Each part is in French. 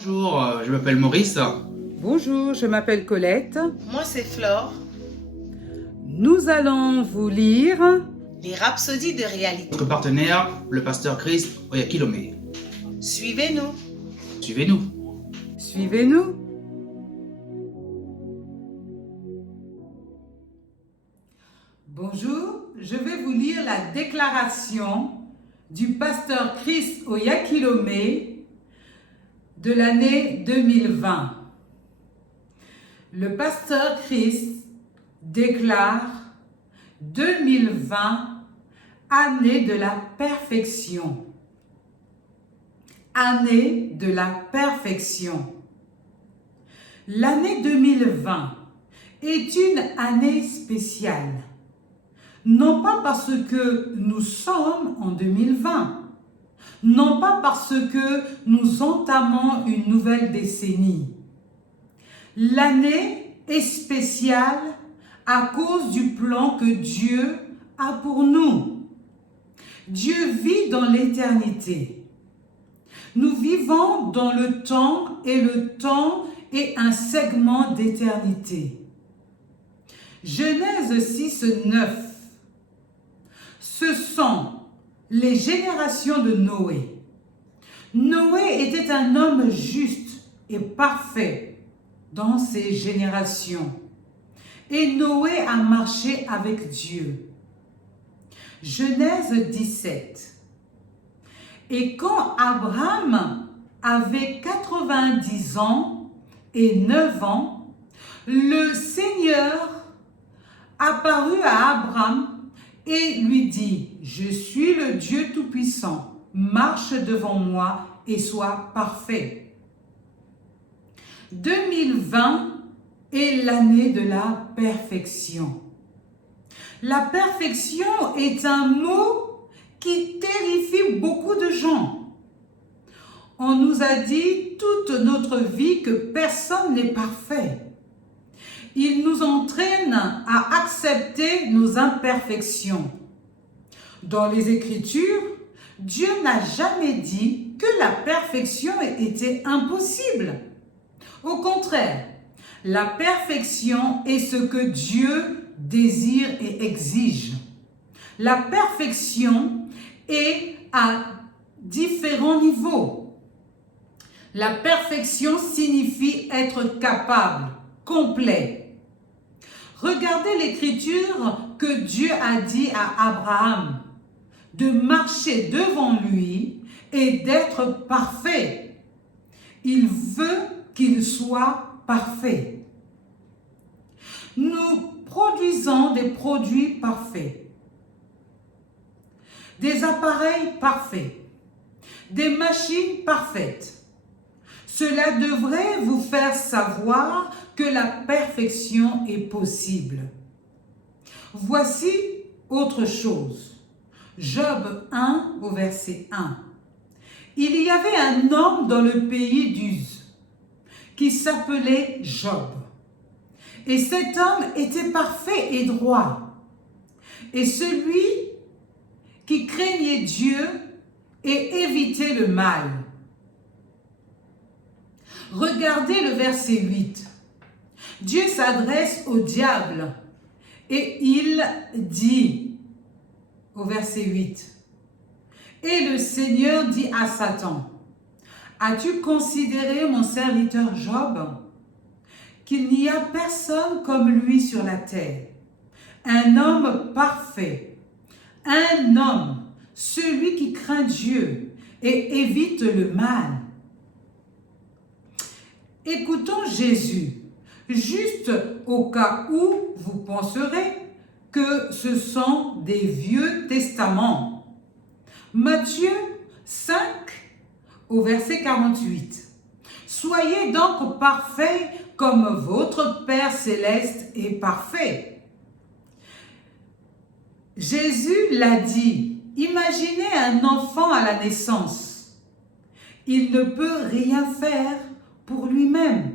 Bonjour, je m'appelle Maurice. Bonjour, je m'appelle Colette. Moi, c'est Flore. Nous allons vous lire Les rhapsodies de réalité. Notre partenaire, le pasteur Chris Oyakilome. Suivez-nous. Suivez-nous. Suivez-nous. Bonjour, je vais vous lire la déclaration du pasteur Chris Oyakilome de l'année 2020. Le pasteur Chris déclare 2020, année de la perfection. Année de la perfection. L'année 2020 est une année spéciale. Non pas parce que nous sommes en 2020, non pas parce que nous entamons une nouvelle décennie. L'année est spéciale à cause du plan que Dieu a pour nous. Dieu vit dans l'éternité. Nous vivons dans le temps est un segment d'éternité. Genèse 6, 9. Ce sont les générations de Noé. Noé était un homme juste et parfait dans ses générations. Et Noé a marché avec Dieu. Genèse 17. Et quand Abraham avait 90 ans et 9 ans, le Seigneur apparut à Abraham et lui dit, « Je suis le Dieu Tout-Puissant, marche devant moi et sois parfait. » 2020 est l'année de la perfection. La perfection est un mot qui terrifie beaucoup de gens. On nous a dit toute notre vie que personne n'est parfait. Il nous entraîne à accepter nos imperfections. Dans les Écritures, Dieu n'a jamais dit que la perfection était impossible. Au contraire, la perfection est ce que Dieu désire et exige. La perfection est à différents niveaux. La perfection signifie être capable, complet. Regardez l'Écriture que Dieu a dit à Abraham de marcher devant lui et d'être parfait. Il veut qu'il soit parfait. Nous produisons des produits parfaits, des appareils parfaits, des machines parfaites. Cela devrait vous faire savoir que la perfection est possible. Voici autre chose. Job 1 au verset 1. Il y avait un homme dans le pays d'Uz qui s'appelait Job. Et cet homme était parfait et droit. Et celui qui craignait Dieu et évitait le mal. Regardez le verset 8. Dieu s'adresse au diable et il dit au verset 8. Et le Seigneur dit à Satan, « As-tu considéré mon serviteur Job, qu'il n'y a personne comme lui sur la terre, un homme parfait, un homme, celui qui craint Dieu et évite le mal. » Écoutons Jésus, juste au cas où vous penserez que ce sont des vieux testaments. Matthieu 5 au verset 48. Soyez donc parfaits comme votre Père céleste est parfait. Jésus l'a dit, imaginez un enfant à la naissance. Il ne peut rien faire pour lui-même.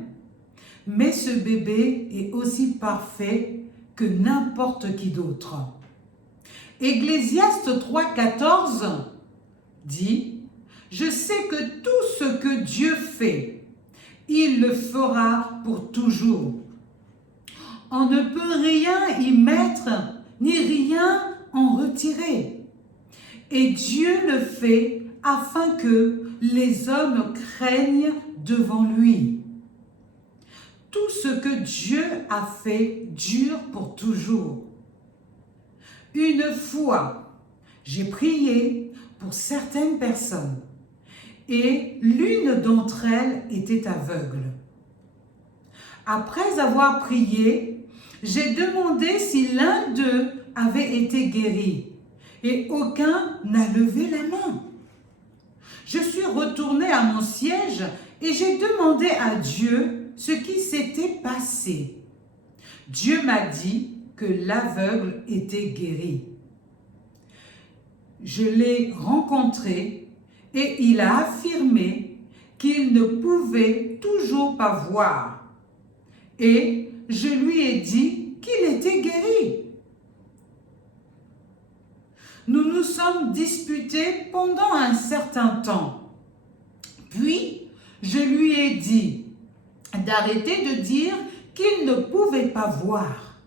Mais ce bébé est aussi parfait que n'importe qui d'autre. Ecclésiaste 3,14 dit « Je sais que tout ce que Dieu fait Il le fera pour toujours. On ne peut rien y mettre, ni rien en retirer. Et Dieu le fait afin que les hommes craignent devant lui. Tout ce que Dieu a fait dure pour toujours. Une fois, j'ai prié pour certaines personnes et l'une d'entre elles était aveugle. Après avoir prié, j'ai demandé si l'un d'eux avait été guéri et aucun n'a levé la main. Je suis retournée à mon siège et j'ai demandé à Dieu ce qui s'était passé. Dieu m'a dit que l'aveugle était guéri. Je l'ai rencontré et il a affirmé qu'il ne pouvait toujours pas voir. Et je lui ai dit qu'il était guéri. Nous nous sommes disputés pendant un certain temps. Puis, je lui ai dit d'arrêter de dire qu'il ne pouvait pas voir.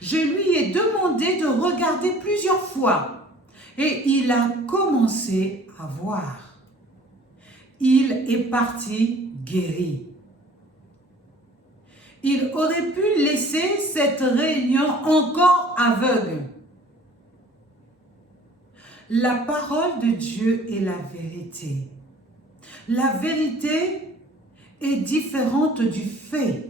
Je lui ai demandé de regarder plusieurs fois et il a commencé à voir. Il est parti guéri. Il aurait pu laisser cette réunion encore aveugle. La parole de Dieu est la vérité. La vérité est différente du fait.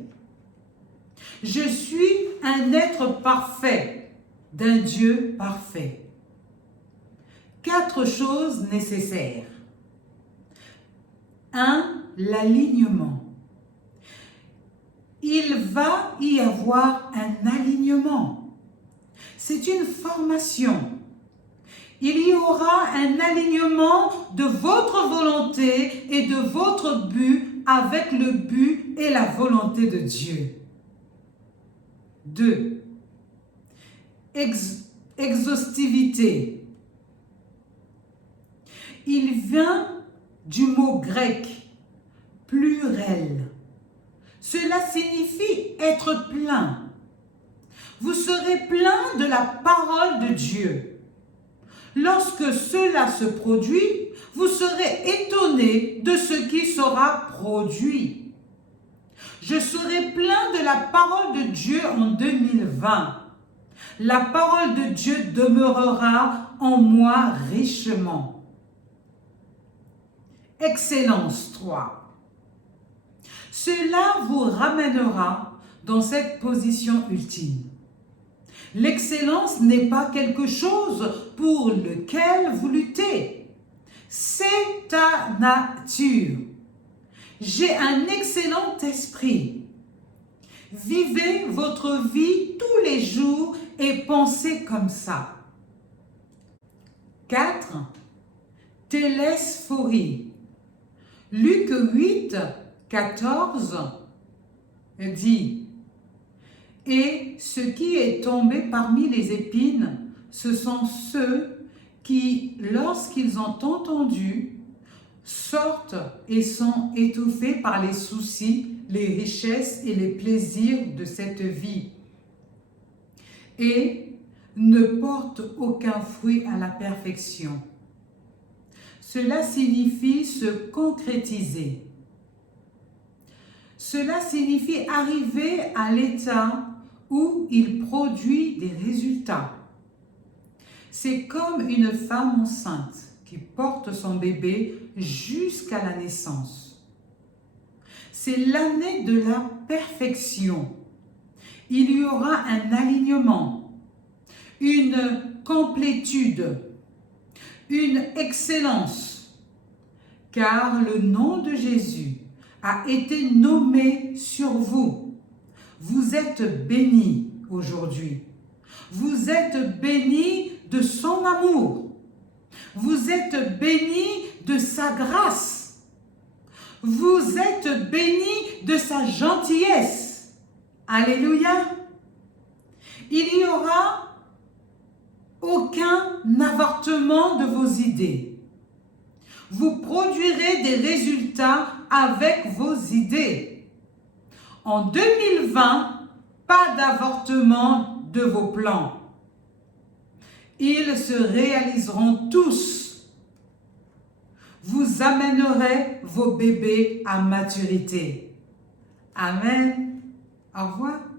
Je suis un être parfait, d'un Dieu parfait. 4 choses nécessaires. 1. L'alignement. Il va y avoir un alignement. C'est une formation. Il y aura un alignement de votre volonté et de votre but avec le but et la volonté de Dieu. 2. Exhaustivité. Il vient du mot grec « pluriel ». Cela signifie être plein. Vous serez plein de la parole de Dieu. Lorsque cela se produit, vous serez étonné de ce qui sera produit. Je serai plein de la parole de Dieu en 2020. La parole de Dieu demeurera en moi richement. Excellence 3. Cela vous ramènera dans cette position ultime. L'excellence n'est pas quelque chose pour lequel vous luttez. C'est ta nature. J'ai un excellent esprit. Vivez votre vie tous les jours et pensez comme ça. 4. Télesphorie. Luc 8, 14 dit « Et ce qui est tombé parmi les épines, ce sont ceux qui, lorsqu'ils ont entendu, sortent et sont étouffés par les soucis, les richesses et les plaisirs de cette vie, et ne portent aucun fruit à la perfection. » Cela signifie se concrétiser. Cela signifie arriver à l'état où il produit des résultats. C'est comme une femme enceinte qui porte son bébé jusqu'à la naissance. C'est l'année de la perfection. Il y aura un alignement, une complétude, une excellence, car le nom de Jésus a été nommé sur vous. Vous êtes bénis aujourd'hui. Vous êtes bénis de son amour. Vous êtes bénis de sa grâce. Vous êtes bénis de sa gentillesse. Alléluia. Il n'y aura aucun avortement de vos idées. Vous produirez des résultats avec vos idées. En 2020, pas d'avortement de vos plans. Ils se réaliseront tous. Vous amènerez vos bébés à maturité. Amen. Au revoir.